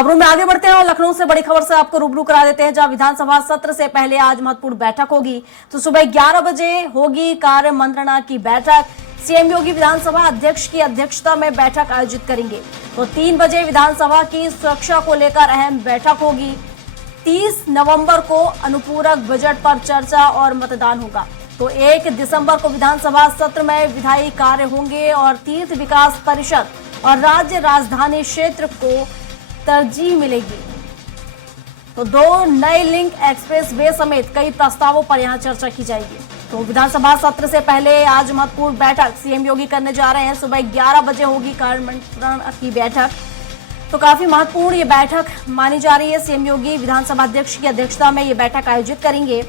खबरों में आगे बढ़ते हैं और लखनऊ से बड़ी खबर से आपको रूबरू करा देते हैं, जहां विधानसभा सत्र से पहले आज महत्वपूर्ण बैठक होगी। तो सुबह 11 बजे होगी कार्य मंत्रणा की बैठक। सीएम योगी विधानसभा अध्यक्ष की अध्यक्षता में बैठक आयोजित करेंगे। तो 3 बजे विधानसभा की सुरक्षा को लेकर अहम बैठक होगी। 30 नवंबर को अनुपूरक बजट पर चर्चा और मतदान होगा। तो 1 दिसंबर को विधानसभा सत्र में विधायी कार्य होंगे और तीर्थ विकास परिषद और राज्य राजधानी क्षेत्र को तरजीह मिलेगी। तो 2 नए लिंक एक्सप्रेस वे समेत कई प्रस्तावों पर यहां चर्चा की जाएगी। तो विधानसभा सत्र से पहले आज महत्वपूर्ण बैठक सीएम योगी करने जा रहे हैं। सुबह 11 बजे होगी कार्य मंत्रणा की बैठक। तो काफी महत्वपूर्ण ये बैठक मानी जा रही है। सीएम योगी विधानसभा अध्यक्ष की अध्यक्षता में ये बैठक आयोजित करेंगे।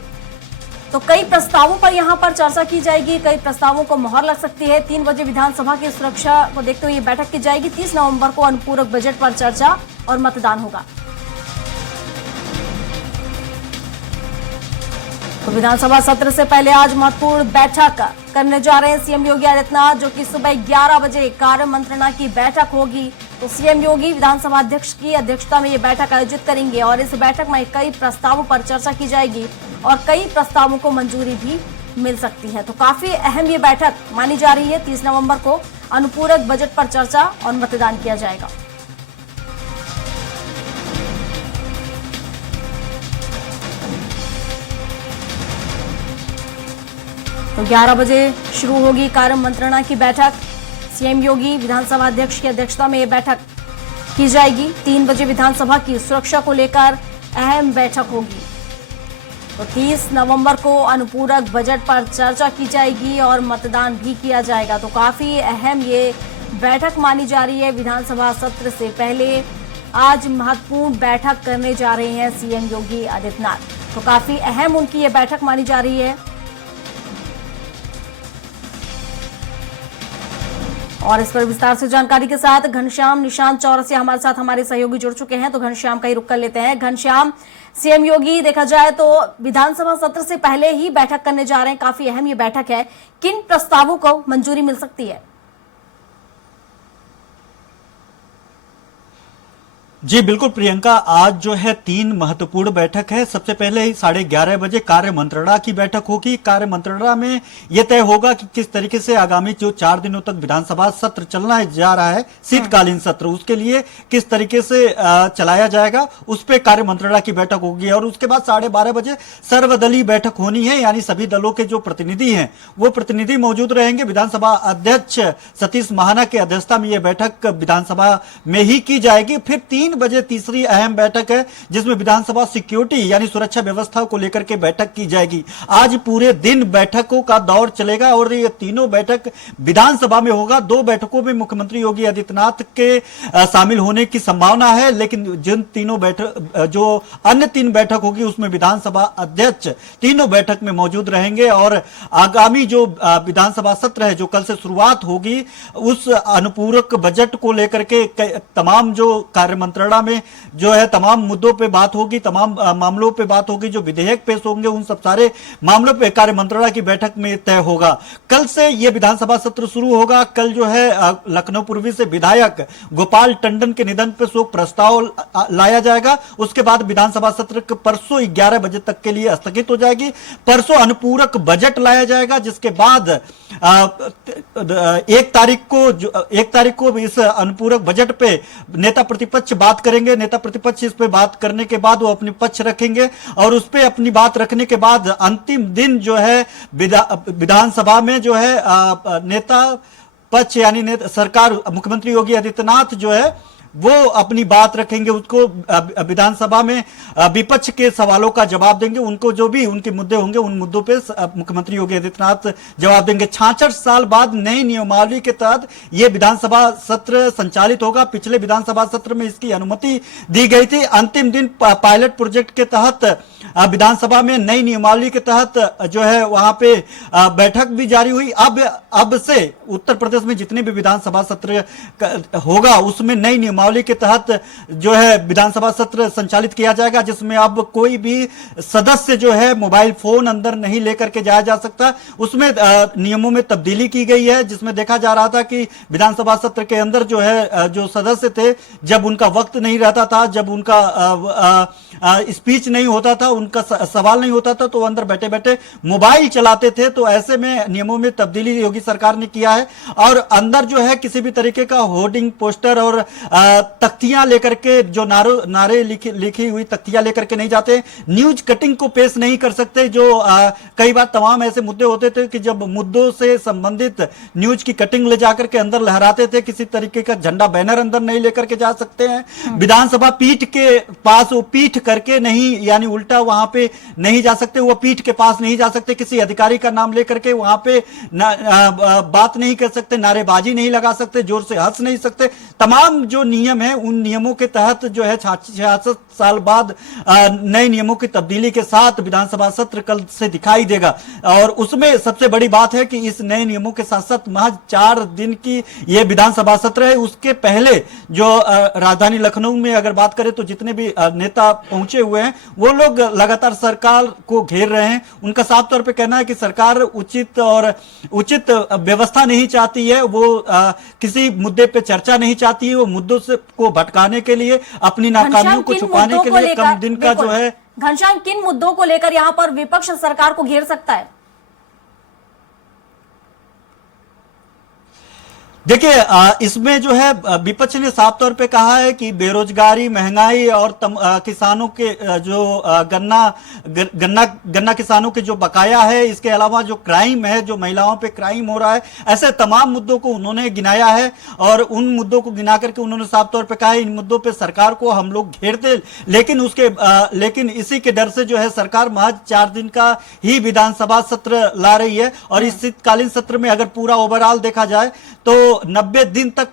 तो कई प्रस्तावों पर यहां पर चर्चा की जाएगी, कई प्रस्तावों को मोहर लग सकती है। 3 बजे विधानसभा की सुरक्षा को देखते हुए ये बैठक की जाएगी। 30 नवंबर को अनुपूरक बजट पर चर्चा और मतदान होगा। तो विधानसभा सत्र से पहले आज महत्वपूर्ण बैठक करने जा रहे हैं सीएम योगी आदित्यनाथ, जो कि सुबह 11 बजे कार्य मंत्रणा की बैठक होगी। तो सीएम योगी विधानसभा अध्यक्ष की अध्यक्षता में ये बैठक आयोजित करेंगे और इस बैठक में कई प्रस्तावों पर चर्चा की जाएगी और कई प्रस्तावों को मंजूरी भी मिल सकती है। तो काफी अहम ये बैठक मानी जा रही है। 30 नवंबर को अनुपूरक बजट पर चर्चा और मतदान किया जाएगा। तो 11 बजे शुरू होगी कार्य मंत्रणा की बैठक। सीएम योगी विधानसभा अध्यक्ष की अध्यक्षता में यह बैठक की जाएगी। 3 बजे विधानसभा की सुरक्षा को लेकर अहम बैठक होगी। तो 30 नवंबर को अनुपूरक बजट पर चर्चा की जाएगी और मतदान भी किया जाएगा। तो काफी अहम ये बैठक मानी जा रही है। विधानसभा सत्र से पहले आज महत्वपूर्ण बैठक करने जा रहे हैं सीएम योगी आदित्यनाथ। तो काफी अहम उनकी ये बैठक मानी जा रही है। और इस पर विस्तार से जानकारी के साथ घनश्याम निशांत चौरसिया हमारे साथ हमारे सहयोगी जुड़ चुके हैं। तो घनश्याम का ही रुख कर लेते हैं। घनश्याम, सीएम योगी देखा जाए तो विधानसभा सत्र से पहले ही बैठक करने जा रहे हैं, काफी अहम ये बैठक है। किन प्रस्तावों को मंजूरी मिल सकती है? जी बिल्कुल प्रियंका, आज जो है 3 महत्वपूर्ण बैठक है। सबसे पहले ही 11:30 बजे कार्य मंत्रणा की बैठक होगी। कार्य मंत्रणा में यह तय होगा कि किस तरीके से आगामी जो 4 दिनों तक विधानसभा सत्र चलना जा रहा है, शीतकालीन सत्र, उसके लिए किस तरीके से चलाया जाएगा, उस पर कार्य मंत्रणा की बैठक होगी। और उसके बाद 12:30 बजे सर्वदलीय बैठक होनी है, यानी सभी दलों के जो प्रतिनिधि हैं वो प्रतिनिधि मौजूद रहेंगे। विधानसभा अध्यक्ष सतीश महाना की अध्यक्षता में यह बैठक विधानसभा में ही की जाएगी। फिर 3 बजे तीसरी अहम बैठक है, जिसमें विधानसभा सिक्योरिटी यानी सुरक्षा व्यवस्था को लेकर के बैठक की जाएगी। आज पूरे दिन बैठकों का दौर चलेगा और ये तीनों बैठक विधानसभा में होगा। 2 बैठकों में मुख्यमंत्री योगी आदित्यनाथ के शामिल होने की संभावना है, लेकिन जिन तीनों बैठक जो अन्य 3 बैठक होगी उसमें विधानसभा अध्यक्ष तीनों बैठक में मौजूद रहेंगे। और आगामी जो विधानसभा सत्र है, जो कल से शुरुआत होगी, उस अनुपूरक बजट को लेकर के तमाम जो कार्य मंत्रणा में जो है तमाम मुद्दों पे बात होगी, तमाम मामलों पे बात होगी। जो विधेयक पेश होंगे उन सब सारे मामलों पे कार्य मंत्रणा की बैठक में तय होगा। कल से ये विधानसभा सत्र शुरू होगा। कल जो है लखनऊ पूर्वी से विधायक गोपाल टंडन के निधन पर शोक प्रस्ताव लाया जाएगा। उसके बाद विधानसभा सत्र परसों 11 बजे तक के लिए स्थगित हो जाएगी। परसों अनुपूरक बजट लाया जाएगा, जिसके बाद 1 तारीख को इस अनुपूरक बजट पे नेता प्रतिपक्ष बात करेंगे। नेता प्रतिपक्ष इस पे बात करने के बाद वो अपनी पक्ष रखेंगे और उस पे अपनी बात रखने के बाद अंतिम दिन जो है विधानसभा में जो है नेता पक्ष यानी सरकार मुख्यमंत्री योगी आदित्यनाथ जो है वो अपनी बात रखेंगे। उसको विधानसभा में विपक्ष के सवालों का जवाब देंगे। उनको जो भी उनके मुद्दे होंगे उन मुद्दों पे मुख्यमंत्री योगी आदित्यनाथ जवाब देंगे। 66 साल बाद नई नियमावली के तहत यह विधानसभा सत्र संचालित होगा। पिछले विधानसभा सत्र में इसकी अनुमति दी गई थी। अंतिम दिन पायलट प्रोजेक्ट के तहत विधानसभा में नई नियमावली के तहत जो है वहां पे बैठक भी जारी हुई। अब से उत्तर प्रदेश में जितने भी विधानसभा सत्र होगा उसमें नई नियमावली के तहत जो है विधानसभा सत्र संचालित किया जाएगा, जिसमें अब कोई भी सदस्य जो है मोबाइल फोन अंदर नहीं लेकर के जाया जा सकता। उसमें नियमों में तब्दीली की गई है, जिसमें देखा जा रहा था कि विधानसभा सत्र के अंदर जो है जो सदस्य थे, जब उनका वक्त नहीं रहता था, जब उनका स्पीच नहीं होता था, उनका सवाल नहीं होता था, तो वो अंदर बैठे बैठे मोबाइल चलाते थे। तो ऐसे में नियमों में तब्दीली योगी सरकार ने किया है और अंदर जो है किसी भी तरीके का होर्डिंग पोस्टर और तख्तियां लेकर के जो नारे लिखी हुई तख्तियां लेकर के नहीं जाते। न्यूज कटिंग को पेश नहीं कर सकते, जो कई बार तमाम ऐसे मुद्दे होते थे कि जब मुद्दों से संबंधित न्यूज की कटिंग ले जाकर के अंदर लहराते थे, किसी तरीके का झंडा बैनर अंदर नहीं लेकर के जा सकते हैं। विधानसभा पीठ के पास वो पीठ करके नहीं, यानी उल्टा वहां पे नहीं जा सकते, वो पीठ के पास नहीं जा सकते, किसी अधिकारी का नाम लेकर के वहां पे बात नहीं कर सकते, नारेबाजी नहीं लगा सकते, जोर से हंस नहीं सकते। तमाम जो नियम है उन नियमों के तहत जो है 66 साल बाद नए नियमों की तब्दीली के साथ विधानसभा सत्र कल से दिखाई देगा। और उसमें सबसे बड़ी बात है कि इस नए नियमों के साथ साथ महज 4 दिन की यह विधानसभा सत्र है। उसके पहले जो राजधानी लखनऊ में अगर बात करें तो जितने भी नेता पहुंचे हुए हैं वो लोग लगातार सरकार को घेर रहे हैं। उनका साफ तौर पे कहना है कि सरकार उचित व्यवस्था नहीं चाहती है, वो किसी मुद्दे पे चर्चा नहीं चाहती है, वो मुद्दों से को भटकाने के लिए, अपनी नाकामियों को छुपाने के लिए कम दिन का जो है। घनश्याम, किन मुद्दों को लेकर यहाँ पर विपक्ष सरकार को घेर सकता है? देखिए, इसमें जो है विपक्ष ने साफ तौर पे कहा है कि बेरोजगारी, महंगाई और किसानों के जो गन्ना किसानों के जो बकाया है, इसके अलावा जो क्राइम है, जो महिलाओं पे क्राइम हो रहा है, ऐसे तमाम मुद्दों को उन्होंने गिनाया है। और उन मुद्दों को गिना करके उन्होंने साफ तौर पे कहा है इन मुद्दों पे सरकार को हम लोग घेरते, लेकिन इसी के डर से जो है सरकार महज 4 दिन का ही विधानसभा सत्र ला रही है। और इस शीतकालीन सत्र में अगर पूरा ओवरऑल देखा जाए तो 90 दिन तक,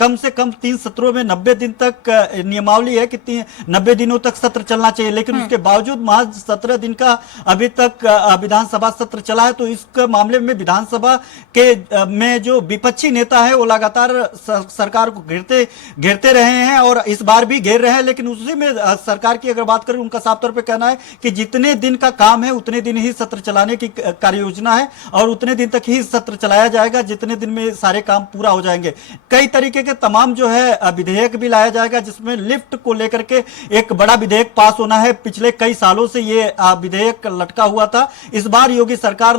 कम से कम 3 सत्रों में 90 दिन तक नियमावली है कि 90 दिनों तक सत्र चलना चाहिए, लेकिन उसके बावजूद महज 17 दिन का अभी तक विधानसभा सत्र चला है। तो इस मामले में विधानसभा के में जो विपक्षी नेता है वो लगातार सरकार को घेरते रहे हैं और इस बार भी घेर रहे हैं। लेकिन उसी में सरकार की अगर बात करें, उनका साफ तौर पर कहना है कि जितने दिन का काम है उतने दिन ही सत्र चलाने की कार्य योजना है और उतने दिन तक ही सत्र चलाया जाएगा जितने दिन में सारे काम पूरा हो जाएंगे। कई तरीके के तमाम जो है विधेयक भी लाया जाएगा, जिसमें लिफ्ट को लेकर के एक बड़ा विधेयक पास होना है। पिछले कई सालों से ये विधेयक लटका हुआ था, इस बार योगी सरकार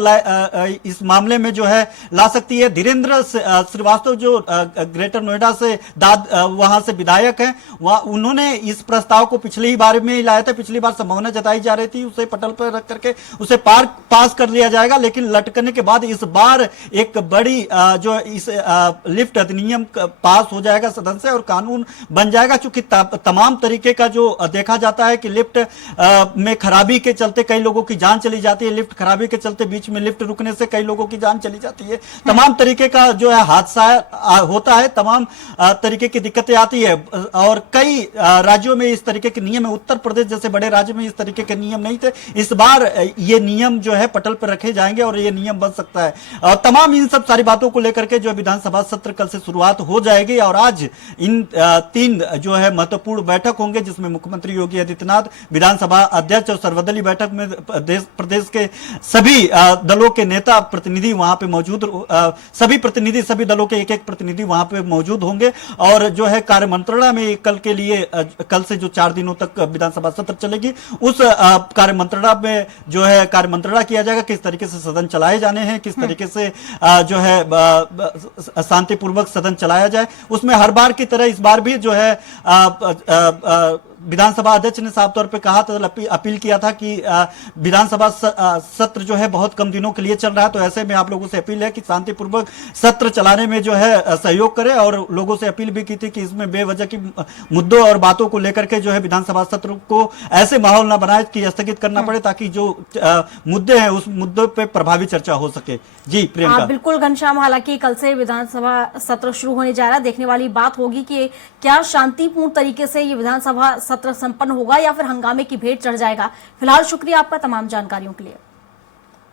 इस मामले में जो है ला सकती है। धीरेन्द्र श्रीवास्तव जो ग्रेटर नोएडा से वहां से विधायक हैं, उन्होंने इस प्रस्ताव को पिछली बार में ही लाया था। पिछली बार संभावना जताई जा रही थी उसे पटल पर रख करके उसे पास कर लिया जाएगा, लेकिन लटकने के बाद इस बार एक बड़ी जो इस लिफ्ट अधिनियम पास हो जाएगा सदन से और कानून बन जाएगा। चूंकि तमाम तरीके का जो देखा जाता है कि लिफ्ट में खराबी के चलते कई लोगों की जान चली जाती है, लिफ्ट खराबी के चलते बीच में लिफ्ट रुकने से कई लोगों की जान चली जाती है, तमाम तरीके का जो है हादसा होता है, तमाम तरीके की दिक्कतें आती है। और कई राज्यों में इस तरीके के नियम है, उत्तर प्रदेश जैसे बड़े राज्य में इस तरीके के नियम नहीं थे। इस बार ये नियम जो है पटल पर रखे जाएंगे और ये नियम बन सकता है। और तमाम इन सब सारी बातों को लेकर के जो विधानसभा सत्र कल से शुरुआत हो जाएगी और आज इन 3 जो है महत्वपूर्ण बैठक होंगे, जिसमें मुख्यमंत्री योगी आदित्यनाथ, विधानसभा अध्यक्ष और सर्वदलीय बैठक में प्रदेश के सभी दलों के नेता प्रतिनिधि वहां पे मौजूद, सभी दलों के एक प्रतिनिधि वहां पे मौजूद होंगे। और जो है कार्य मंत्रणा में कल से जो 4 दिनों तक विधानसभा सत्र चलेगी, उस कार्य मंत्रणा में जो है कार्य मंत्रणा किया जाएगा, किस तरीके से सदन चलाए जाने हैं, किस तरीके से जो है शांतिपूर्वक सदन चलाया जाए। उसमें हर बार की तरह इस बार भी जो है विधानसभा अध्यक्ष ने साफ तौर पे कहा था, अपील किया था कि विधानसभा सत्र जो है बहुत कम दिनों के लिए चल रहा है, तो ऐसे में आप लोगों से अपील है कि शांतिपूर्वक सत्र चलाने में जो है सहयोग करें। और लोगों से अपील भी की थी कि इसमें बेवजह की मुद्दों और बातों को लेकर के जो है विधानसभा सत्र को ऐसे माहौल ना बनाए कि स्थगित करना पड़े, ताकि जो मुद्दे हैं उस मुद्दों पर प्रभावी चर्चा हो सके। जी प्रियंका। बिल्कुल घनश्याम, हालांकि कल से विधानसभा सत्र शुरू होने जा रहा है, देखने वाली बात होगी कि क्या शांतिपूर्ण तरीके से ये विधानसभा सत्र संपन्न होगा या फिर हंगामे की भेंट चढ़ जाएगा। फिलहाल शुक्रिया आपका तमाम जानकारियों के लिए।